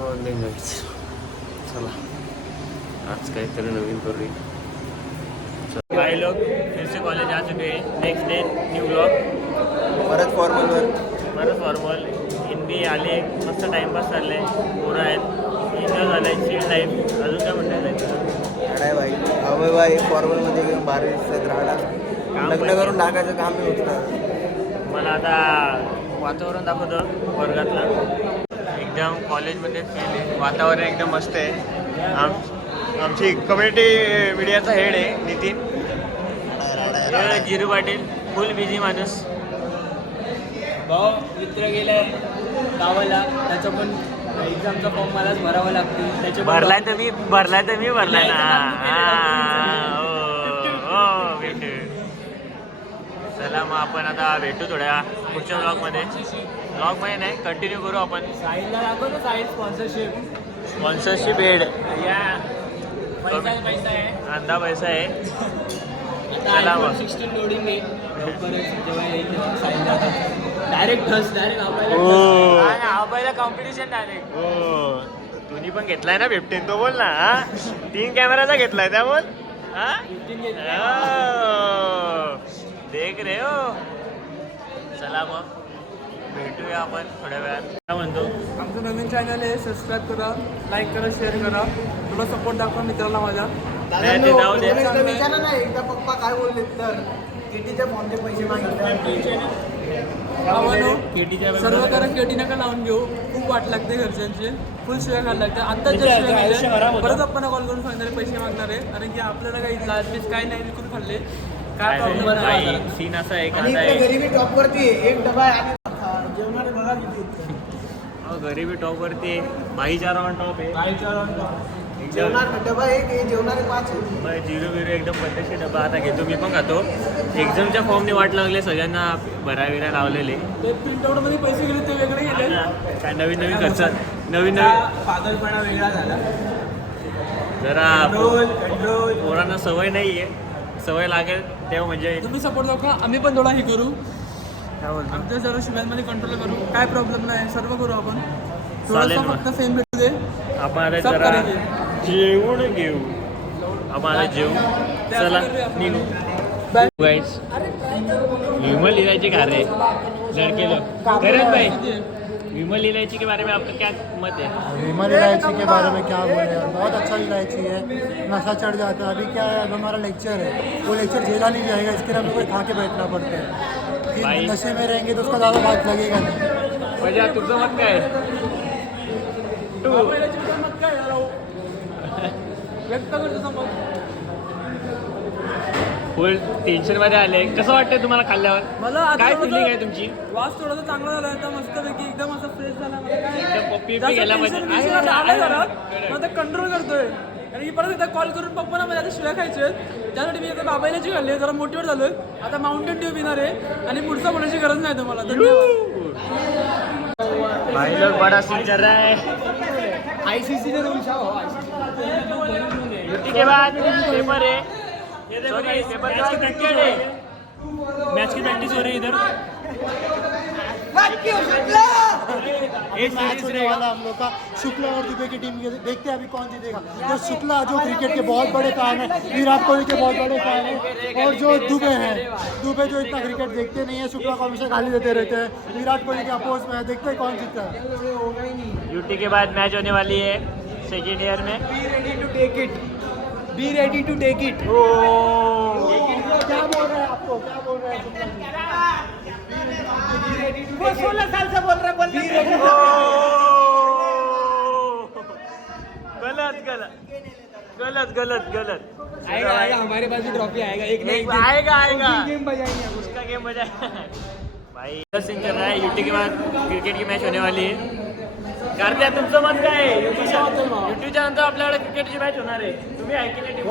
Morning guys, चला आज काहीतरी नवीन करूया. भाई लोग फिर से कॉलेज आ चुके हैं. Next day new blog. परत फॉर्मल हिंदी आले. मस्त टाइमपास चालले. पोरं आहेत. एन्जॉय झालाय. Chill time. अजून काय म्हणताय नाही भाई. अभय भाई फॉर्मलमध्ये घेऊन भारी दिसतात. राहणार लग्न करून टाकायचं काम मी होतं. मला आता वातावरण दाखवतं वर्गातलं. एकदम कॉलेजमध्ये फील आहे. वातावरण एकदम मस्त आहे. आमची कम्युनिटी मीडियाचा हेड आहे नितीन जिरू पाटील. फुल बिझी माणूस. भाऊ मित्र गेलाय गावाला. त्याचा पण एक्झामचा फॉर्म मलाच भरावा लागतो. त्याच्या भरलाय तर मी भरलाय ना. हो भेटू. चला मग आपण आता भेटू थोड्या पुढच्या ब्लॉगमध्ये नाही कंटिन्यू करू आपण. साईडला दाखवतो. साईड स्पॉन्सरशिप हेड या पैसा आहे. अंदा पैसा आहे. चला मग 16 लोडिंग आहे लवकरच. जेव्हा येईल तेव्हा साईडला डायरेक्ट आबायला कॉम्पिटिशन डायरेक्ट. हो तुम्ही पण घेतलाय ना 15 तो बोल ना. 3 कॅमेराचा घेतलाय त्या बोल. देख रे हो. चला मग भेटूया आपण थोड्या वेळात. काय म्हणतो. आमचं नवीन चॅनल आहे. सबस्क्राईब करा, लाईक करा, शेअर करा. तुला सपोर्ट दाखवा मित्राला माझ्या. ते जाऊ दे. विचारा ना एकदा पप्पा काय बोलले तर केटीच्या फॉर्मचे पैसे मागितले. सर्व कारण केटी नका लावून घेऊ. खूप वाट लागते घरच्यांची. फुल शिवाय खायला लागते. आत्ताच परत आपण कॉल करून सांगणार पैसे मागणार आहे. कारण की आपल्याला काही लाजबीज काय नाही विकून खाल्ले. काय प्रॉब्लेम नाही. सीन असा आहे का गरीबी टॉप वरती एक डबा आहे. जेवणारे बघा किती. गरीबी टॉप वरती. भाईचारा ऑन टॉप आहे. जेवणार डबा एक जेवणारे 5 आहे. जिरो बिरो एकदम पद्धतशीर डबा आता घेतो. मी पण खातो. एक्झामच्या फॉर्मने वाट लागले सगळ्यांना. भराविरा लावलेले. ते प्रिंटआउटमध्ये पैसे गेले ते वेगळे गेले. काय नवीन खर्च नवीन पागलपणा वेगळा झाला. जरा पोरांना सवय नाही आहे. सवय लागेल तेव्हा म्हणजे तुम्ही सपोर्ट दाखवा. आम्ही पण थोडा हे करू. आमच्या जरा शिव्यांमध्ये कंट्रोल करू. काय प्रॉब्लेम नाही. सर्व करू आपण. थोडंसं फक्त फेम भेटू दे. आपण आता जरा जेवून घेऊ. आपण आता जेवू. चला निघू. गाइस विमल इलायची का रे लड़के लोग करण भाई. विमल इलायची के बारे में आपका क्या मत है. विमल इलायची के बारे में क्या बोले. बहुत अच्छा इलायची है. नशा चढ़ जाता है. अभी क्या है, अब हमारा लेक्चर है. वो लेक्चर झेला नहीं जाएगा. इसके लिए हम लोग को खा के बैठना पड़ता है. फिर नशे में रहेंगे तो उसका ज़्यादा बात लगेगा नहीं. वजह तुझं मत काय. व्यक्त करतो मग. फुल टेन्शन मध्ये आले. कसं वाटतंय तुम्हाला खाल्ल्यावर. मला काय फिलिंग आहे तुमची. वास थोडासा चांगला झाला होता. मस्तपैकी एकदम असं फ्रेश झाला. एकदम पप्पी गेला मग कंट्रोल करतोय. आणि परत एकदा कॉल करून पप्पांना माझ्या आता शिव्या खायचे आहेत. त्यासाठी मी आता बाबाईला जी खाल्ली जरा मोटिवेट झालोय. आता माउंटेन ड्यू पिणार आहे. आणि पुढचा बोलायची गरज नाही तुम्हाला. धन्यवाद. भाई लोग बड़ा सीन चल रहा है. ICC ने रूल्स ड्यूटी के बाद पेपर है. सॉरी पेपर के बाद क्रिकेट है. मैच की प्रैक्टिस हो रही है इधर. मैच होने वाला हम लोग का. शुक्ला और दुबे की टीम देखते हैं अभी कौन जीतेगा. तो शुक्ला जो क्रिकेट के बहुत बड़े फैन है, विराट कोहली के बहुत बड़े फैन है. और जो दुबे हैं, दुबे जो इतना क्रिकेट देखते नहीं है, शुक्ला को हमेशा गाली देते रहते हैं. विराट कोहली के अपोज में है. देखते हैं कौन जीतता है. ड्यूटी के बाद मैच होने वाली है सेकेंड ईयर में. Be ready to take it. क्या बोल रहे हैं आपको. क्या बोल रहे हैं. 16 साल से बोल रहे गलत. आएगा हमारे पास भी ट्रॉफी आएगा. एक नहीं आएगा गेम बजाएंगे. उसका गेम मजा भाई. सीन चल रहा है. यूटी के बाद क्रिकेट की मॅच होने वाली है. कार्तिया तुमचं मत काय आहे. युटीच्या नंतर आपल्याकडे क्रिकेटची मॅच होणार आहे. तुम्ही आहे की नाही टीम.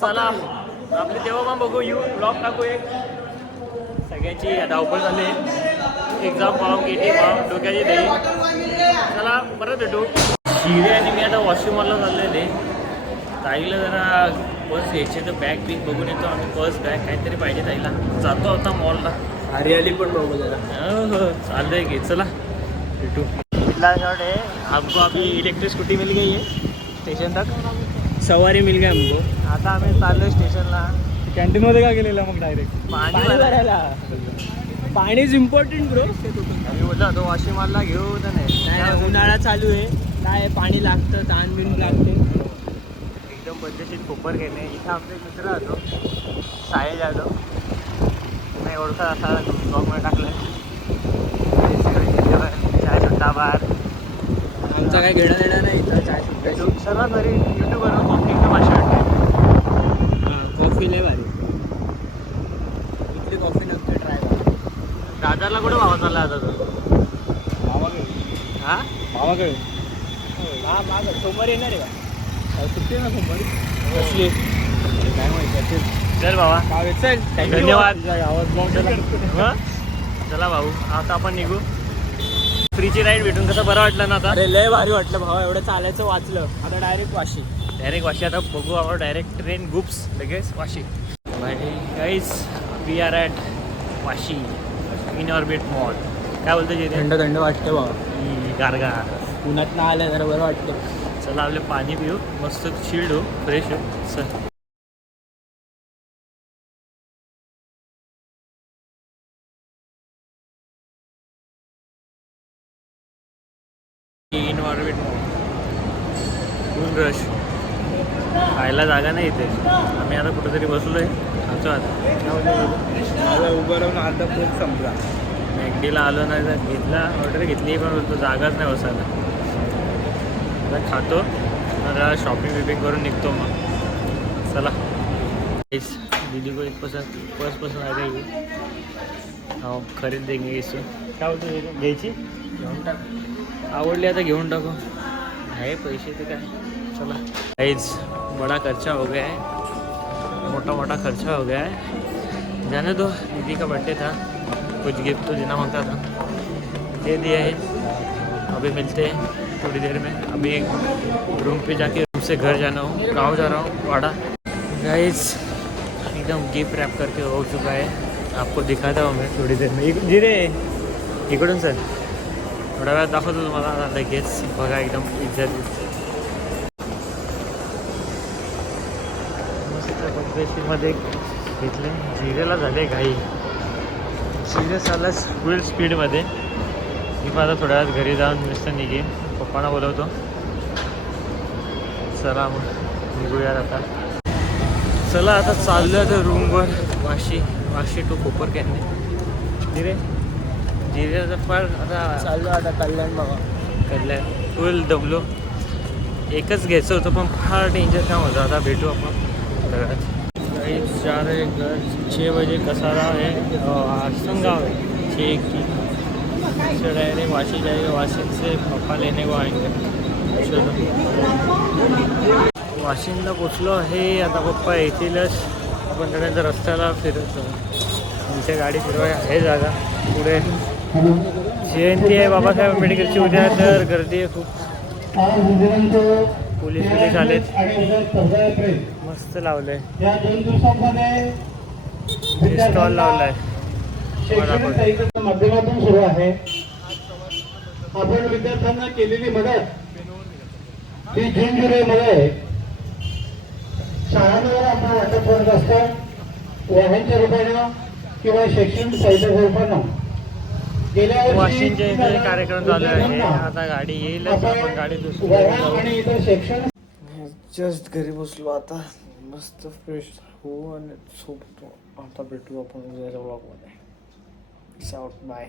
चला आपले तेव्हा मग बघू. ब्लॉग टाकू एक. सगळ्यांची धावपळ झाली. एक्झाम फॉर्म केटी फॉर्म डोक्याची दही. चला परत भेटू. शिरे आणि मी आता वॉशरूम मॉलला चाललेले. ताईला जरा पर्स घ्यायचे तर बॅग बिग बघून येतो आम्ही. पर्स बॅग काहीतरी पाहिजे ताईला. जातो आता मॉलला. हरियाली पण बघू जरा. हो चाललंय की. चला भेटू. पतला शॉट है। हमको अभी इलेक्ट्रिक स्कूटी मिल गई है स्टेशन तक, सवारी मिल गई हमको। आता आम्ही चाललो स्टेशनला। कॅन्टीनमध्ये का गेलेला मग डायरेक्ट पाणी भरायला। पाणी इज इम्पॉर्टंट ब्रो. आम्ही बोललो तो वॉशिंग मारला घेऊ तर नाही, उन्हाळा चालू आहे, काय पाणी लागतं, ताण बिन लागते. एकदम पद्धतीत कोपर घेणे. इथं आमचे मित्र होतो साहिल जाधव, नाही ओळखत असा ब्लॉगमध्ये टाकलं चाय सुट्टा बार. आमचा काय घेणं देणं नाही इथं चाय सुट्टायची. सर्वात भारी युट्यूबवर कॉफीचं भाषण वाटते. कॉफी लय भारी, इथली कॉफी नक्की ट्राय करा. दादाला कुठे भावा चालला आता तो? भावाकडे. हा भावाकडे हा मागं सोमवारी येणार आहे का? सुट्टी ना सोमवारी कसली काय माहिती असेल. चल भावा, चल धन्यवाद. आवाज हं? चला भाऊ, आता आपण निघू. फ्रीची राईड भेटून कसं बरं वाटलं ना आता? अरे लय भारी वाटलं भावा, एवढं चालायचं वाचलं. आता डायरेक्ट वाशी. डायरेक्ट वाशी. आता बघू आपण डायरेक्ट ट्रेन गुप्स लगेच Vashi. Guys we are at Vashi in Orbit mall. काय बोलतो जे थंड थंड वाटतं भावा, गारगार. उन्हात ना आलं जरा बरं वाटतं. चला आपले पाणी पिऊ, मस्त चिल्ड हो, फ्रेश हो. चल in Orbit mall. Full rush, खायला जागा नाही इथे. आम्ही आता कुठेतरी बसलो आहे, खातो आता. उभं राहून अर्धा पोट संपला. मॅगडीला आलो नाही तर घेतला, ऑर्डर घेतली पण बोलतो जागाच नाही बसायला. आता खातो, जरा शॉपिंग विपिंग करून निघतो मग. चला दीदी को एक पसंद आ गई है, हो खरीद देंगे इससे. काय बोलतो घ्यायची? घेऊन टाक. आवडली आता घेऊन टाकू, आहे पैसे ते काय. चला गाइस, बड़ा खर्चा हो गया है, मोटा मोटा खर्चा हो गया है. जाने दो, दीदी का बर्थडे था, कुछ गिफ्ट तो देना होता था, दे दिया है. अभी मिलते हैं थोड़ी देर में. अभी रूम पे जाके रूम से घर जाना हूँ. गाँव जा रहा हूँ, वाड़ा. गाइस एकदम गिफ्ट रैप करके हो चुका है, आपको दिखाता हूँ मैं थोड़ी देर में. जी रे इकडून सर थोड्या वेळात दाखवतो तुम्हाला. लगेच बघा, एकदम इज्जत मस्त पद्धतीमध्ये घेतले. जिरेला झाले घाई, सिरियस आलाच फुल स्पीडमध्ये. मी आता थोड्या वेळात घरी जाऊन नुसतं निघेन, पप्पांना बोलवतो. चला मग निघूयात आता. चला आता चाललो आहे तर रूमवर. वाशी टू कोपर कॅन्ने. जिरेचा फार आता चाललो आता कल्याण बघा. कल्याण. फुल दमलो. एकच घ्यायचं होतं पण फार डेंजर काम होतं. आता भेटू आपण घरात. 6 बजे कसारा है, आसन गाँव है 6 की. से डायरेक्ट वाशी जाएगा, वाशी से पप्पा लेने को आएंगे. वाशिमला पोचलो आहे आता. पप्पा येतीलच. आपण सगळ्यांचा रस्त्याला फिरतो. तुमच्या गाडी फिरवाय आहे जागा. पुढे जयंती आहे बाबासाहेब आंबेडकरची उद्या, तर गर्दी आहे खूप. पोलीस आलेत. मस्त लावलंय, स्टॉल लावलाय. माध्यमातून सुरू आहे. आपण विद्यार्थ्यांना केलेली मदत ही जून जुलैमध्ये शाळांवर आपण वाटप करत असतो, वाहनच्या रूपानं किंवा शैक्षणिक साहित्याच्या रूपानं. वाशिमच्या इथे कार्यक्रम चालू आहे. आता गाडी येईलच, आपण गाडी आणि इतर शैक्षणिक. जस्ट घरी बसलो आता, मस्त फ्रेश हो आणि झोपतो. आता भेटू आपण उद्याच्या ब्लॉगमध्ये. बाय.